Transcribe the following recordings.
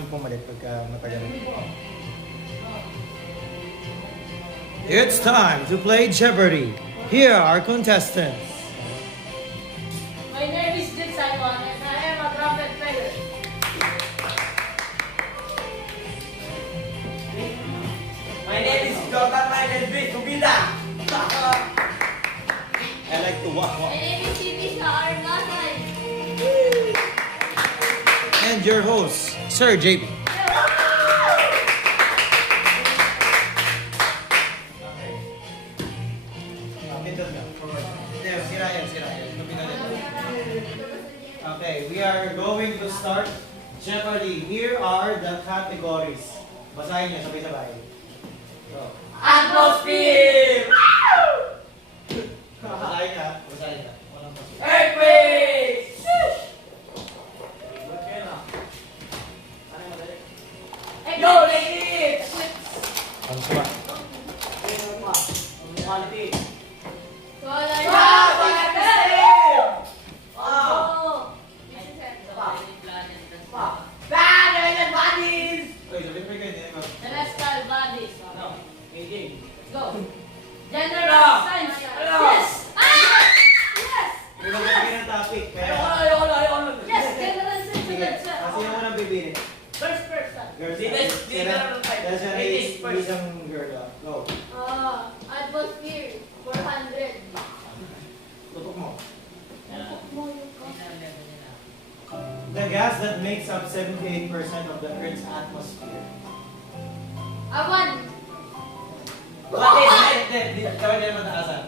namin pumalit pagka matagal. It's time to play Jeopardy! Here are our contestants. My name is Dick Simon and I am a trumpet player. My name is Dr. Michael B. Subila. I like to walk. My name is Simisha Arnasay. And your host, Sir JB. Okay, we are going to start Jeopardy. Here are the categories. Basahin niyo, sabay-sabay. Go. Atmosphere! Basahin ka, basahin ka. Walang basahin. Earthquake! Yo, ladies! Ang suwa. Quality. Solar Wow! Oh. Planet bodies! Uy, sabi pa kayo. Celestial bodies. No, meeting. Go. General science. Yes. Yes. Pero magiging ang topic. Kaya, Ayoko. Yes. General science. sige, kasi yung unang bibili. First person. Girls, Di na type. dahil siya Ladies first. isang girl. Go. Atmosphere. 400. Tutok mo. Mo yung ko. The gas that makes up 78% of the Earth's atmosphere. One. What is it? Ikaw din naman taasan.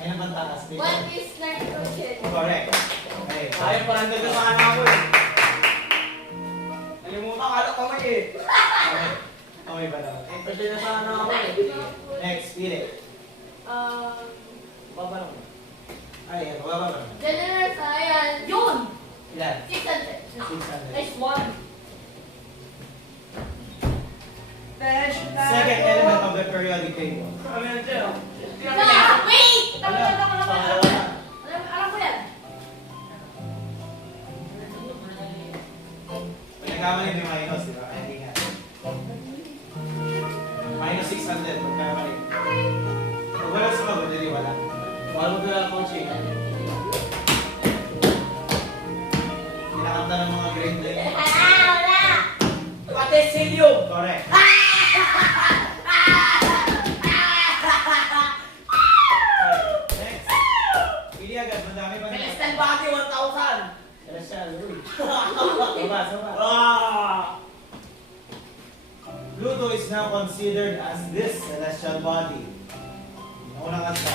Ayun naman taas. What is nitrogen? Correct. Okay. Ayaw pa lang nagkasana ako eh. Nalimutan ka lang kamay eh. Okay. Okay ba naman? Pwede na sana ako eh. Next, pili. Baba lang. Ay, bababa ba naman? General science. Yun. Ilan? 600. 600. Nice one. Second element of the periodic table. Kami na dyan. Wait! Pangalawa na. Alam ko yan. Pag nagkamali may minus, di ba? Ay, hindi nga. Minus 600 pagkamali. Pag wala sa mga, hindi wala. Wala mo ka coaching. Kinakanta ng mga grade na yun. Wala! Pati helium. Correct. Next. Pili agad, madami pa naman. Celestial body 1,000. Celestial, uy. Soba. Pluto is now considered as this celestial body. Unang answer.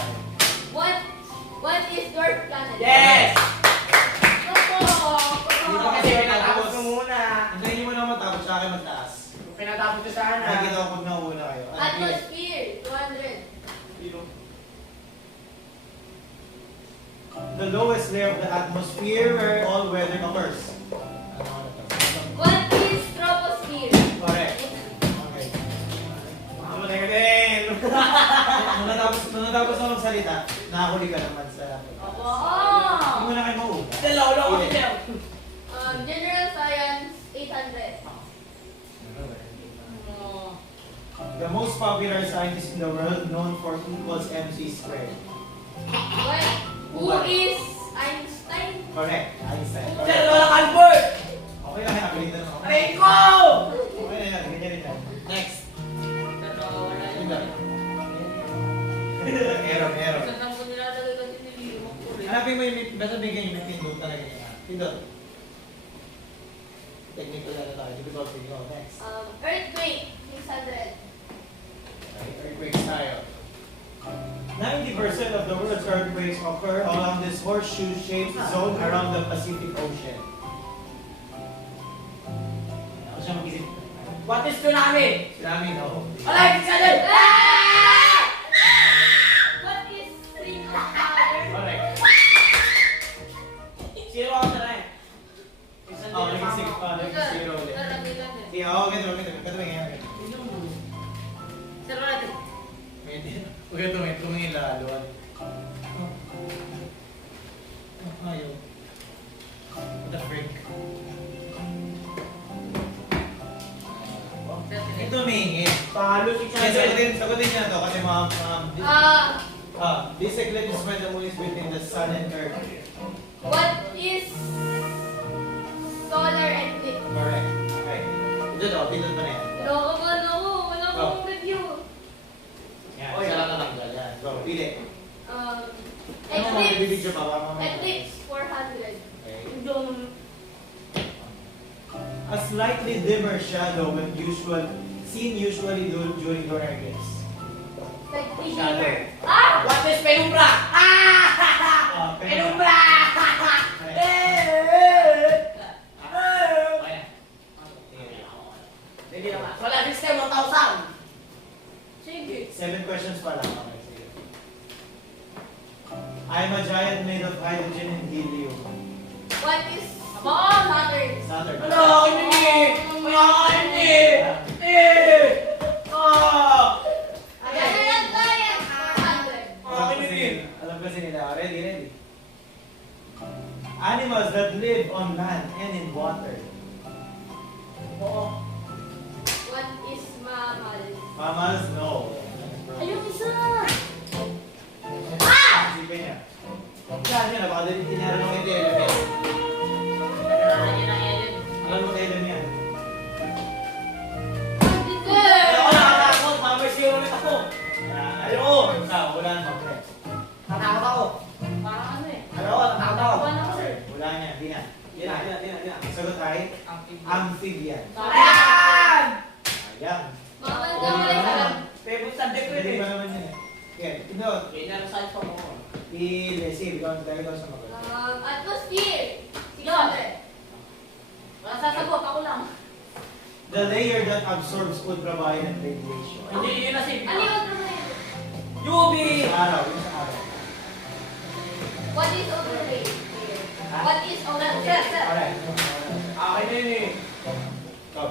What is dwarf planet? Yes! Hindi pa kasi Kasi pinatapos. pinatapos mo muna. Hintayin niyo muna matapos sa akin magtaas. Pinatapos ko sana. Nakikita ko pag nauuna kayo. Ano, pili? Atmosphere, 200. The lowest layer of the atmosphere where all weather occurs. Ano to? What is troposphere? Correct. Okay. Ano na din? Nung natapos na magsalita, nakahuli ka naman sa... Hindi mo na kayo mauuna. Dalaw ko din yan. General science, 800. The most popular scientist in the world known for equals mc squared. Who is Einstein? Correct. Einstein. Sir, Correct. wala Albert! Okay lang, napilitan mo. Rico! Okay na yan, ganyan rin yan. Next. Error. Hanapin mo yung, basta bigyan yung pindot talaga niya. Pindot. Technical na tayo. Difficulty. Go, next. Earthquake, 600. Okay, earthquakes tayo. 90% of the world's earthquakes occur along this horseshoe-shaped zone around the Pacific Ocean. Ako siya mag-isip. What is tsunami? Tsunami, no? Wala, hindi ka din! What is ring of fire? Correct. Zero ako na eh. Oh, naging zero ulit. Sige, ganito ngayon. Sir, wala din. May tumingin lalo. Ayaw. What the frick? tumingin. Talo Sige, sagutin niyo na to kasi Ah, this eclipse is when the moon is between the sun and earth. what is solar eclipse? Correct. Okay. Ito daw, pindot mo na yan. Kinakabahan ako. Wala Go. akong review. Yan, Oy, isa lang wala ka natanggal. Yan. Go, pili. Ano mo, Eclipse. bibidyo pa ba? Mamaya. Eclipse 400. Okay. Hindi ako naman. A slightly dimmer shadow when seen usually during lunar eclipse. Like Shadow. Redeemer. Ah! What is penumbra? Penumbra! Hindi naman. Solar system 1,000. Sige. 7 questions pa lang. Okay, sige. I'm a giant made of hydrogen and helium. What is Saturn? Saturn. Ano? Hindi! Hindi! Ayan, 400. Alam kasi nila. Ready, ready. Animals that live on land and in water. Oo. What is mammal? Mammals, no. Ayun, isa! Isipin niya. Yan, yun. Napakadali tinara ng ito. Alam mo kailan yan? Ayoko nakatakot. Mamay siya ulit ako. Ayoko. Wala naman, pre. Natakot ako. Parang ano eh. Ayoko, natakot ako. Takuan ako sir. Wala niya, di na. Di na. Ang sagot ay amphibian. Ayan! Ayan. Mammal ka wala isa. Favorite subject ko Pwede yun pa eh. naman yun eh. Okay, pinot. Pinarasal pa mo. Pili, sige, ikaw sa mga. Atmosphere. Sige, Andre. Wala sasagot, ako lang. The layer that absorbs ultraviolet radiation. Hindi yun na si Ano yung ultraviolet? UV! Sa araw, yun sa araw. What is ultraviolet? Ha? What is ultraviolet? Alright. Akin na yun eh. Go.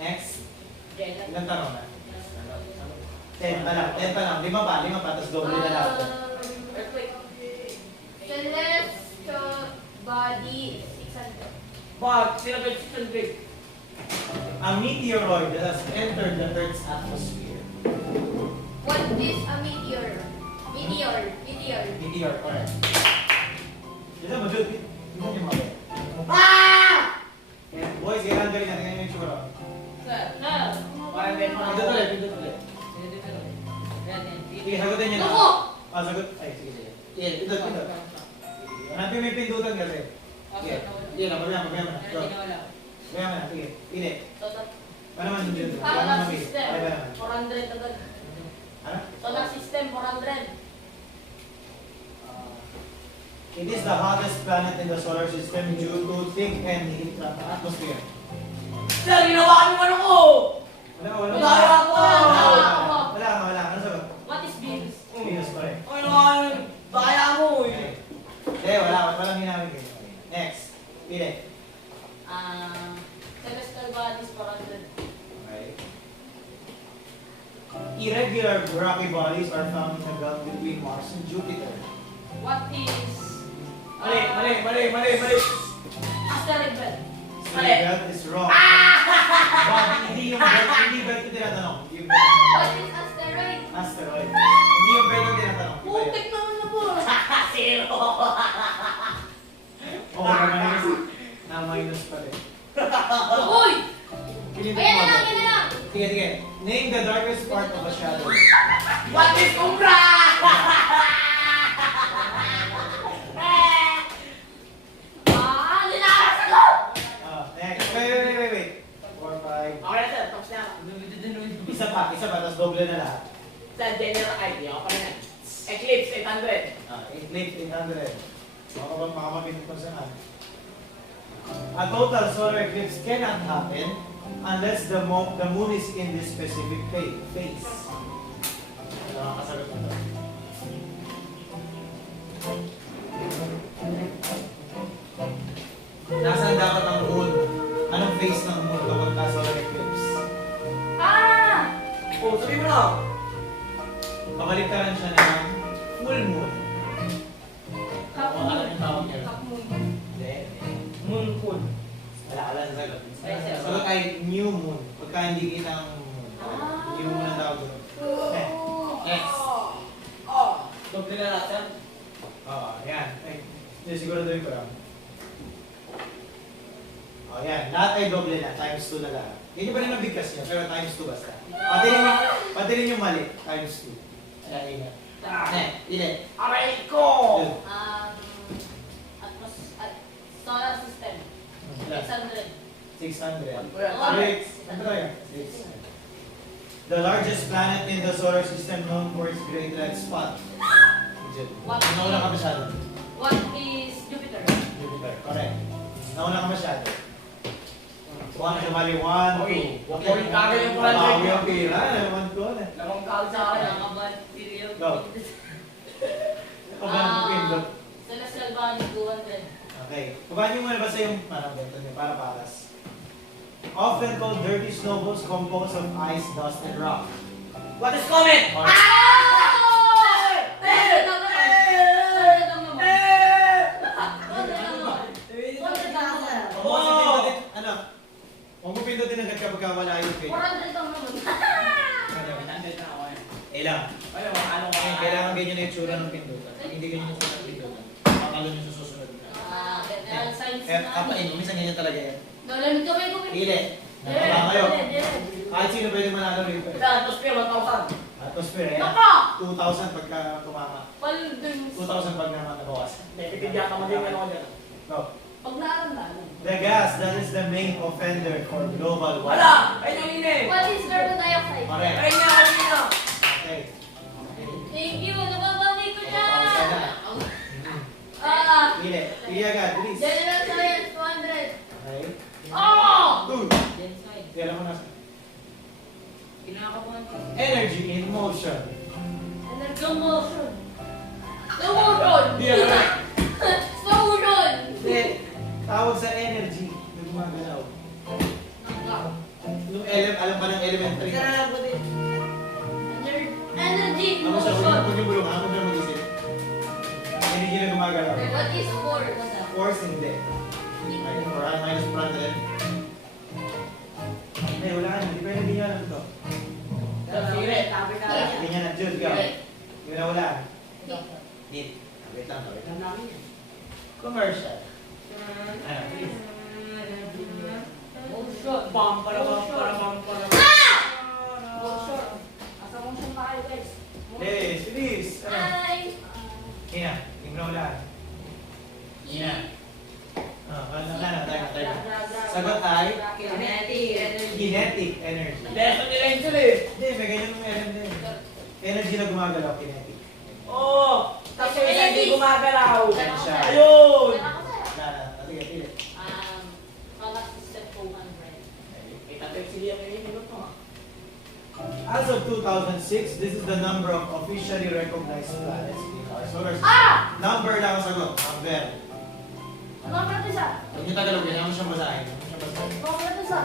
Next. Ilang tanong na? 10 pa lang, 10 pa lang. 5 pa, tapos doble na lang. Earthquake. Celestial body 600. Bag, sinabi 600. A meteoroid that has entered the Earth's atmosphere. What is a meteor? Meteor. Meteor, correct. Dito mo, Jude. Dito niyo mga. Boys, kailangan galing natin. Ganyan yung tsura. No. Parang Ben Pindot ulit, pindot ulit. Sige, sagutin niyo na. Ako! Sagot. Ay, sige, sige. Sige, pindot. Hanapin mo yung pindutan kasi. Sige. Sige, mamaya mo na. Go. Mamaya mo na, sige. Pili. Paano naman yung Jude? Paano Solar naman? system. Ay, ba naman? 400 agad. Ano? Solar system 400. It is the hottest planet in the solar system due to thick and heat atmosphere. Sir, ginawa mo ano ko! Wala. Daya ako! Wala. Ano sagot? What is Venus? Venus, correct. Ang ginawa yun, daya mo eh. Walang hinamit kayo. Next. Pili. Celestial bodies 400. Okay. Irregular rocky bodies are found in the belt between Mars and Jupiter. What is... Mali. Asteroid belt. So the belt is wrong. But hindi belt yung tinatanong. Yung belt yung What is asteroid? asteroid. Hindi yung belt yung tinatanong. Iba yun. Putik naman na po. Zero! Oo, na-minus pa rin. Uy! Pilitin Ayan mo na lang, agad. yan na lang. Sige. Name the darkest part of a shadow. What is umbra? Linakas ako! Next. Wait. 4, 5. Okay na sir, tapos na ako. Isa pa, tapos doble na lahat. Sa general idea, ako pa na yan. Eclipse 800. Eclipse 800. Makamapinit kung saan. A total solar eclipse cannot happen unless the moon is in this specific phase. Ano ang kasagot nito? Nasaan dapat ang moon? Anong phase ng moon kapag solar eclipse? Oh, sabi mo na. Pakaligtaran siya ng full moon. Half O, ano yung tawag niya? Half moon. Hindi. Moon pool. Wala sa sagot. Ay, sir. Sagot kay new moon. Pagka hindi kita ang moon. New moon ang tawag doon. Next. Doble na natin. Oo, yan. Ay, siguro doon ko lang. Oh, yan. Lahat ay doble na. Times 2 na lang. Hindi pa rin ang bigkas niya, pero times 2 basta. Pati rin yung mali. Times 2. Ayan, ingat. Ile. Aray ko! Solar system. 600. 600. Oh. Wait, ano ba yan? 600. The largest planet in the solar system known for its great red spot. What? Nauna ka masyado. What is Jupiter? Jupiter, correct. Nauna ka masyado. So, ano siya mali? 1, 2. Okay, kagay yung Bawi 100. ang pila. Naman ko na. Lamang kagay sa akin. Nakabad. Serial. Go. Pagano yung pindot. Celestial body 200. Okay. Pabaan niyo muna basta yung parang ganito niyo, para paras. Often called dirty snowballs composed of ice, dust, and rock. What is comet? Or- Huwag mo pindutin, ano? Huwag mo pindutin agad kapag wala yung pin. 400 ang naman. Lang. Ano, ano ka? Kailangan ganyan na yung tsura ng pindutan. Hindi ganyan yung tsura ng pindutan. Makalo nyo sa susunod na. Kapain mo, minsan ganyan talaga yan. Nalamig kami ko. Ile. Nakaba kayo. Kahit sino pwede manalo rito. Tapos pero 1,000. Atmosphere, eh. Naka! 2,000 pagka tumama. Paludun. 2,000 pag naman nabawas. Tipid yata mo din ano dyan. Go. Pag naaramdaman. The gas that is the main offender for global warming. Wala! Ay, yung ine! What is carbon dioxide? Correct. Ay, niya, ay, niya! Okay. Thank you. Nababami ko siya. Isa na. Ile. Ile agad, bilis. General Science 200. Okay. Oh! Good. Kailan mo na. Energy in motion. Slow motion. Slow motion. Yeah. Slow motion. Hindi. Tawag sa energy na gumagalaw. Yung alam pa ng elementary. Energy in Ako siya, motion. huwag yung bulong. Ako siya mag-isip. Energy na gumagalaw. What is force? Force, hindi. Okay, minus 400. Eh, wala ka na. Hindi pwede binyan na ito. Binyan na, Jude, go. Hindi na wala. Need. Wait lang, wait lang. Commercial. Ano, please. Motion. Bam, para, bam, para, bam, para. Motion. Asa motion pa kayo guys? Bilis, bilis. Ano? Ay. Hina, hindi mo na wala. Hina. Tayo. Sagot ay kinetic energy. Lesson nila yun sila eh. Hindi, may ganyan yung energy. Energy na gumagalaw, kinetic. Oo! Tapos yung isa hindi gumagalaw. Siya. Ayun! Wala na. Sige, pili. Solar system 200. Kita ko yung sila yung hinilot mo. As of 2006, this is the number of officially recognized planets in our solar system. Number lang ang sagot. Number. Ano ba ito siya? Huwag niyo Tagalog yan. Huwag mo siyang basahin. Huwag mo siyang basahin. Ano ba ito siya?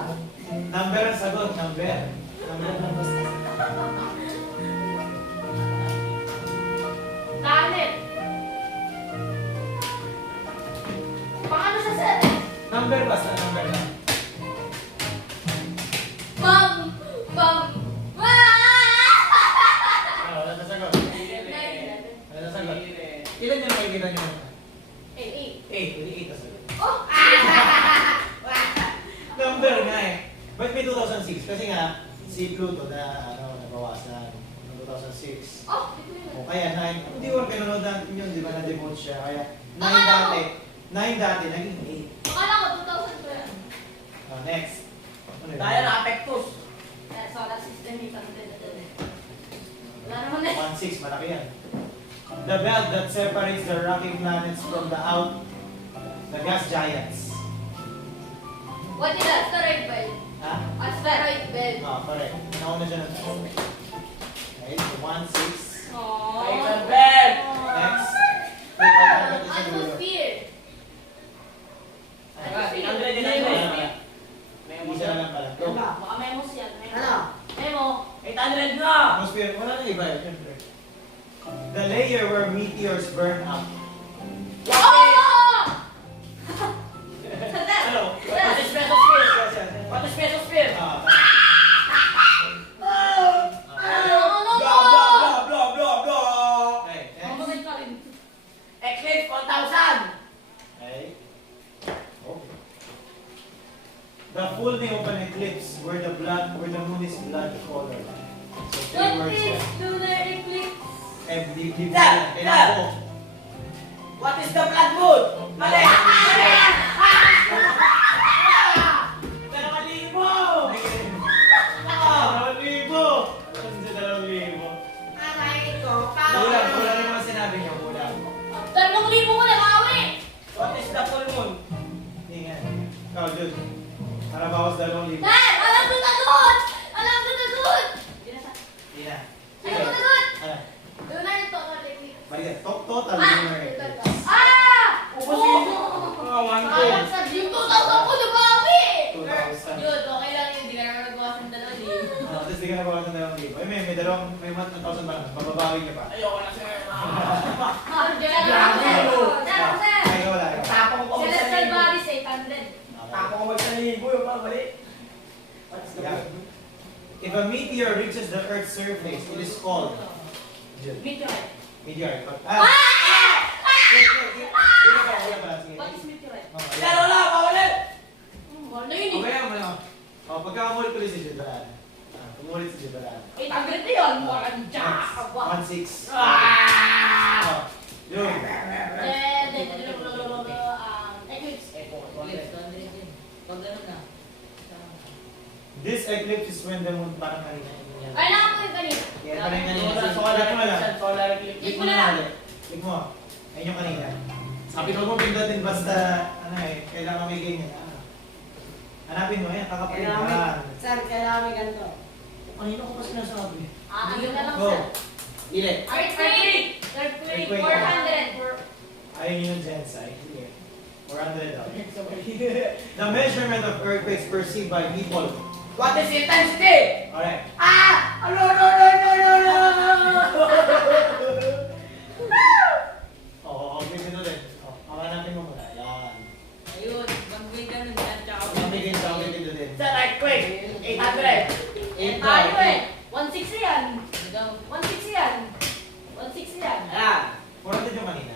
Number ang sagot. Number. Number lang basta. Planet. Paano siya sir? Number basta. Number lang. Bam! Bam! Wala na sagot. Wala na sagot. Ilan yung nakikita niyo? 8. 8 na sagot. Oh! Number nga eh. Ba't may 2006? Kasi nga, si Pluto na nabawasan noong 2006. Oh! Ito yun. O kaya 9. Hindi ko pinanood natin yun, di ba? Na-demote siya. Kaya 9 dati. 9 dati, naging Akala ko 2000 ko yan. 8. Next. Ano yun? Dahil na-apektos. Solar system yung pagdating na doon. Wala naman eh. 1-6, malaki yan. The belt that separates the rocky planets from the gas giants. What is asteroid belt? Ha? Asteroid belt. Correct. Nauna siya ng okay, so 1-6. Oh. Ay, the bed! Next. Wait, ano ba ito sa dulo? Atmosphere. Atmosphere. Isa na lang pala. Go. Baka memos yan. Ano? Memo. 800 na! Atmosphere, wala na iba yun, syempre. The layer where meteors burn up. Oh! Ano? What is mesosphere? What is mesosphere? The full name of an eclipse where the moon is blood color. So three What words is yan. lunar eclipse? Kailangan po. What is the blood moon? Mali! Mali! Dalawang libo! Dalawang libo! Ano sa 2,000? Aray ko, Kulang yung mga sinabi niyo, kulang. 2,000 ko na bawi! What is the full moon? Hindi nga. Ikaw, Jude. Para bawas 2,000. Dad! Alam ko na doon! Alam ko na doon! Hindi na. Alam ko na doon! Ano? Lunar ito, lunar eclipse. Balik ka. Total Ah! lunar eclipse. Ah! Ubusin. Oh! One Parang sa yung 2,000 ko na bawi! 2,000. Yun, okay lang yun. Hindi ka naman nagbawas ng 2,000. Tapos di ka na bawas ng 2,000. Ay, may dalawang, may 1,000 ba? Mababawi niya pa. Ayoko na sir. Ay, wala. Tapong ko Celestial mag-1,000. bodies, 800. Tapong ko mag-1,000 yung mga mali. What is the Yeah. blood moon? If a meteor reaches the Earth's surface, it is called Meteorite. meteorite. Ah! Wala pa. Sige. What is meteorite? Laro na! Pawalit! Ano yun eh? Okay, okay. Pagka-umulit ulit si Jude, wala. Umulit si Jude, wala. 800 na yun. Mukhang jack. 1,600. Ah! Yun. Eclipse. This eclipse is when the moon parang kanina. Ay, nakako yung kanina. Yan, parang kanina. Solar Click mo na lang. eclipse. Solar eclipse. Click mo na lang. Click mo. Ayun yung kanina. Sabi ko mo pindutin basta, ano eh, kailangan may ganyan. Hanapin mo yan, kakaprint yan. Sir, kailangan may ganito. Kanina ko pa sinasabi. Ano na lang, Go. sir? Ile. Earthquake! Earthquake! 400. Ayun yung Gensai. Sige. 400 daw. The measurement of earthquakes perceived by people. What is intensity? Alright. Ah! No, no, no, no, no, no! Oo, okay dito din. Hanapin mo muna. Yan. Ayun, banggoy ganun. Mamigay sa akin dito din. Sa earthquake, 800. Tayo eh. 160 yan. 160 yan. 160 yan. Ayan. 400 yung kanina.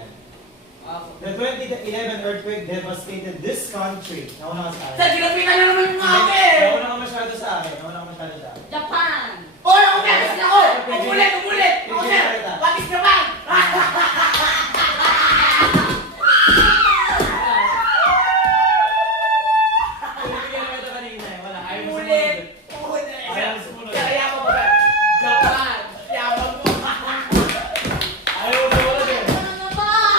The 2011 earthquake devastated this country. Nauna ka sa Sa akin. ginapitan na naman yung akin! Nauna ka masyado sa akin. Nauna ka masyado sa akin. Japan! Oy, ako meron na ako! Umulit, umulit! Ako sir! What is the bank? Pinibigyan naman ito kanina eh. Wala. Ayaw mo Umulit! sumunod. Umulit! Ayaw mo sumunod. Kaya mo ba? Japan! Yaman mo! Ayaw mo sumunod eh. Ano naman?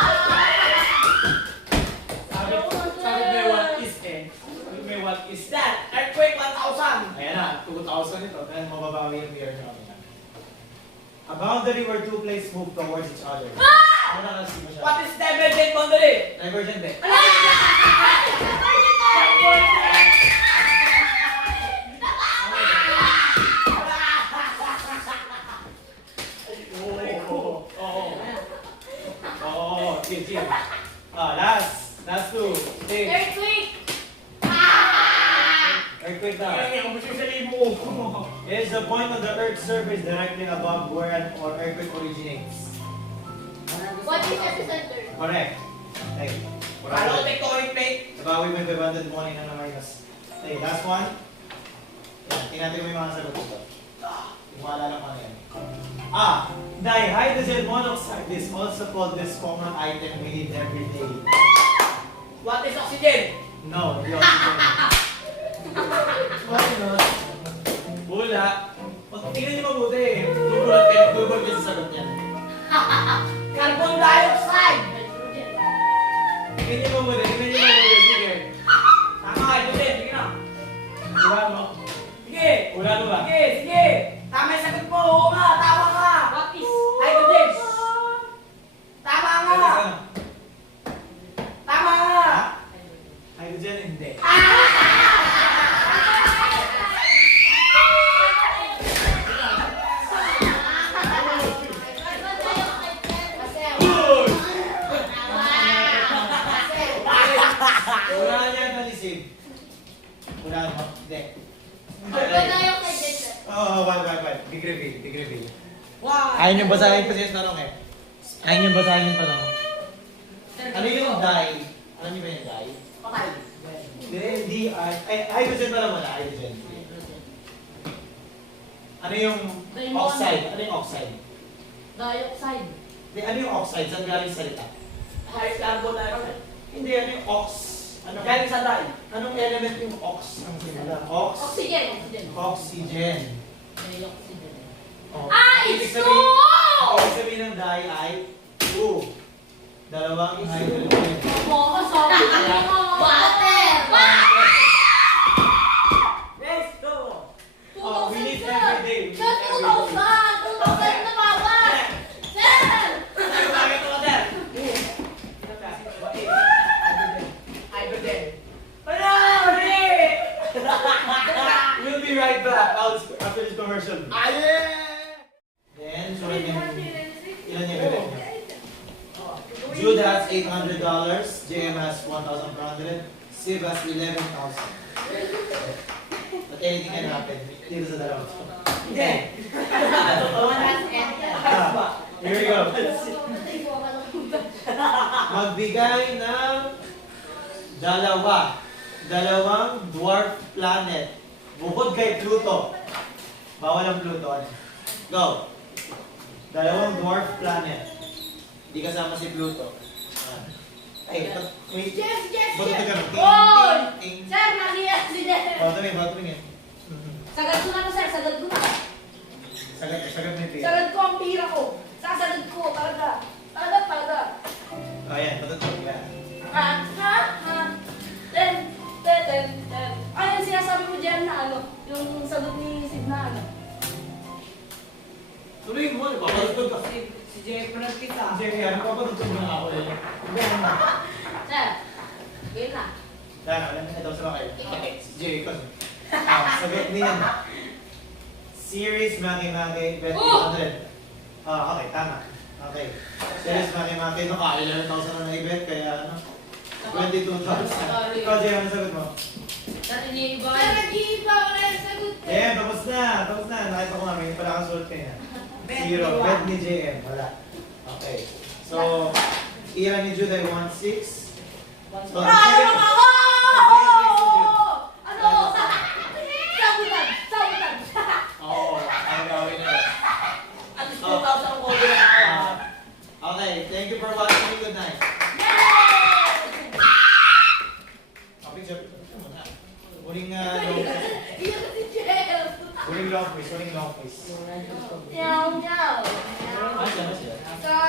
Sabi may what is eh. Sabi may what is. Is that earthquake 1,000? Ayan na, 2,000 ito. Kaya mababawi yung beer nyo kanina. A boundary where two places move towards each other. Ano kasi mo siya? What is divergent boundary? Divergent eh. Oo, chill, chill. Last two. Chill. Earthquake! Earthquake na. Kaya nga, ubusin sa libo. It is the point on the Earth's surface directly above where an or earthquake originates. What is epicenter? Correct. Okay. Ano tectonic plate? Nabawi mo yung 500 mo kanina na minus. Okay, last one. Yan, tingnan natin mo yung mga sagot dito. Yung maalala ko na yan. Dihydrogen monoxide is also called this common item we need every day. What is oxygen? No, the oxygen. Why not? Wala. Tingnan niyo mabuti. Google kayo sa sagot niyan. Carbon dioxide! Tingnan niyo mabuti. Sige. Tama ka, hydrogen. Sige na. Wala mo. Sige. Wala mo ba? Sige, sige. Tama yung sagot mo. Oo nga, tama ka. What is? Hydrogen. Tama nga. Ano? Tama nga. Hydrogen hindi. Good! Wala niya nalisip. Wala mo. Hindi. Oo, wag. Big reveal. Wow. Ayun yung basahin kasi yung tanong eh. Ayun yung basahin yung tanong. Ano yung die? Alam niyo ba yung die? Patay. Hindi, hydrogen pala muna, hydrogen. Ano yung oxide? Ano yung oxide? Dioxide. Hindi, ano yung oxide? Saan galing salita? High carbon dioxide. Hindi, ano yung ox? Ano, Galing sa dye. anong element yung ox? Ang simula? Ox? Oxygen. Oxygen. Oxygen. Dioxide. Oh. Ah, Ibig it's sabihin- two! Ibig sabihin ng dye ay two. Dalawang hydrogen. Boka, sabi ko mo. Water! Next, go! Oh, we need every day. We need Sir, every 2,000! day. 2,000 na bawat! Sir! Ano ba ito, Sir? Hydrogen. Wala! Huli! We'll be right back after this commercial. Then, so ilan yung bibig niya? Jude has $800, JM has $1,400, Siv has $11,000. But anything can happen dito sa dalawa. Hindi. One has entered. Here we go. Magbigay ng dalawang dwarf planet bukod kay Pluto. Bawal ang Pluto. Go. Dalawang dwarf planet. Hindi kasama si Pluto. Ay, wait. Yes, yes, Bato yes! ka na. Oy! Ting, ting, ting. Sir, nakiyas si Jer. Bato mo yan. Sagad ko na to, sir. Sagad ko na. Sagad mo yung pira. Sagad ko ang pira ko. Sasagad ko talaga. Talaga. Ayan, bato mo yan. Ha. Ten. Ay, yung sinasabi mo dyan na ano, yung sagot ni Sid na ano. Tuloy mo, napapalutod ka. Si Jay Francis Jerry, ano papalutod mo ako eh? Sir, game na. Dara, alam mo, ito sa kayo. Okay, si Jerry ko. Sagot niya. Series Maki-Maki, bet 200. Okay, tama. Okay. Series Maki-Maki, naka-11,000 na na-bet, kaya ano? 22,000. Ikaw, Jerry, ano sagot mo? Sir, iniiba. Sir, nag-iiba ko na yung sagot. Eh, tapos na. Nakita ko nga, may pala kang sulat kayo na. Zero. Bet ni JM, wala. Okay. So, ilan ni Jude ay 1-6. So, Ayaw ako! Ano? Sagutan. Sagutan. Oo, ang gawin na. At least 2,000 ang kodo na ako. Okay, thank you for watching. Good night. Picture. Huling long quiz. Iyan si Jeff. Huling long quiz. Meow, meow. Ano siya? Sir,